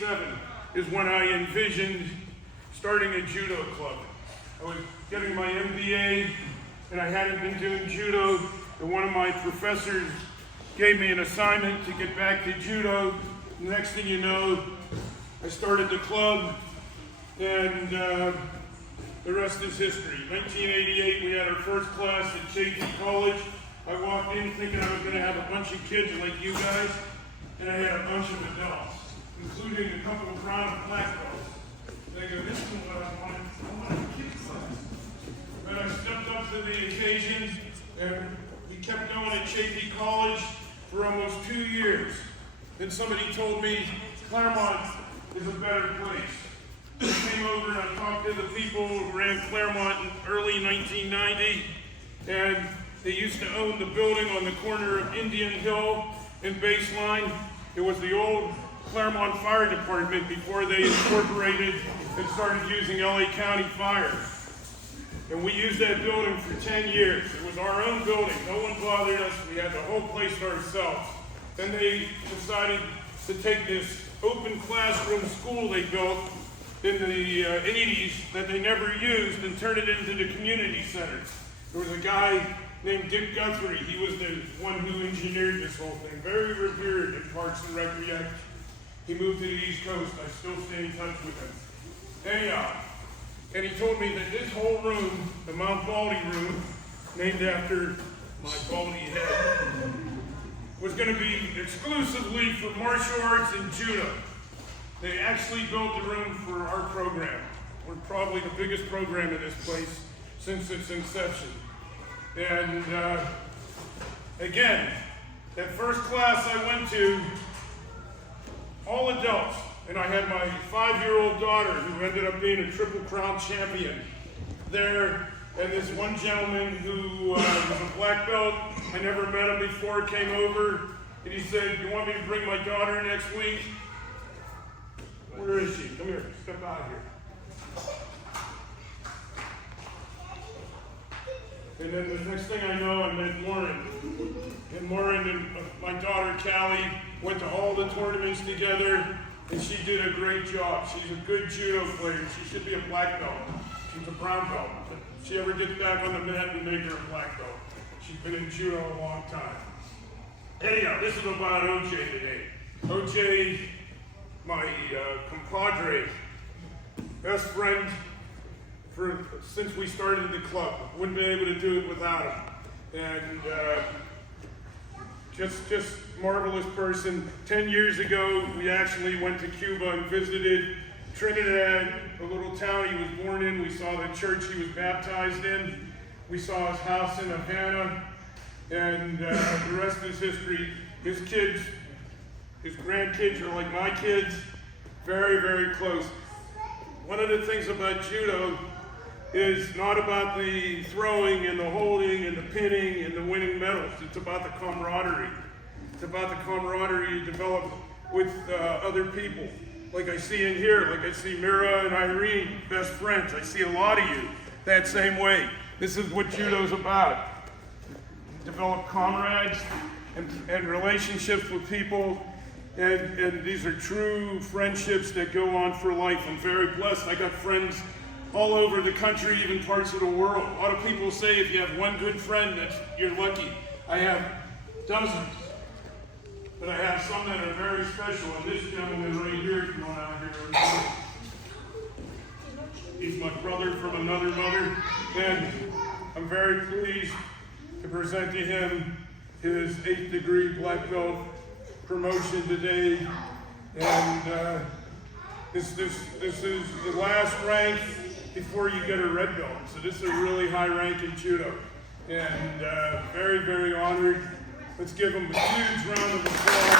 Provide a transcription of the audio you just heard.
1987 is when I envisioned starting a judo club. I was getting my MBA and I hadn't been doing judo, and one of my professors gave me an assignment to get back to judo. The next thing you know, I started the club, and the rest is history. 1988, we had our first class at JP College. I walked in thinking I was going to have a bunch of kids like you guys, and I had a bunch of adults, including a couple of brown and black belts. They go, this is what I wanted. I wanted a kid class. But I stepped up to the occasion, and we kept going at JP College for almost 2 years. Then somebody told me Claremont is a better place. I came over and I talked to the people who ran Claremont in early 1990, and they used to own the building on the corner of Indian Hill and Baseline. It was the old Claremont Fire Department before they incorporated and started using LA County Fire. And we used that building for 10 years. It was our own building. No one bothered us. We had the whole place to ourselves. Then they decided to take this open classroom school they built in the 80s that they never used and turn it into the community center. There was a guy named Dick Guthrie. He was the one who engineered this whole thing. Very revered in Parks and Recreation. He moved to the East Coast. I still stay in touch with him. Anyhow, and he told me that this whole room, the Mount Baldy room, named after my baldy head, was going to be exclusively for martial arts and judo. They actually built the room for our program. We're probably the biggest program in this place since its inception. And again, that first class I went to, all adults, and I had my 5-year-old daughter who ended up being a Triple Crown champion there, and this one gentleman who was a black belt, I never met him before, came over, and he said, "You want me to bring my daughter next week?" Where is she? Come here, step out here. And then the next thing I know, I met Lauren. And Lauren and my daughter, Callie, went to all the tournaments together, and she did a great job. She's a good judo player. She should be a black belt. She's a brown belt. If she ever gets back on the mat, we make her a black belt. She's been in judo a long time. Anyhow, this is about OJ today. OJ, my compadre, best friend since we started the club. Wouldn't be able to do it without him. And just marvelous person. 10 years ago, we actually went to Cuba and visited Trinidad, a little town he was born in. We saw the church he was baptized in. We saw his house in Havana. And the rest is history. His kids, his grandkids are like my kids. Very, very close. One of the things about judo is not about the throwing and the holding and the pinning and the winning medals. It's about the camaraderie. It's about the camaraderie you develop with other people. Like I see in here, like I see Mira and Irene, best friends. I see a lot of you that same way. This is what judo's about. Develop comrades and relationships with people. And these are true friendships that go on for life. I'm very blessed. I got friends all over the country, even parts of the world. A lot of people say if you have one good friend, you're lucky. I have dozens, but I have some that are very special. And this gentleman right here, come on out here. He's my brother from another mother, and I'm very pleased to present to him his 8th degree black belt promotion today. And this is the last rank before you get a red belt. So this is a really high rank in judo. And very, very honored. Let's give him a huge round of applause.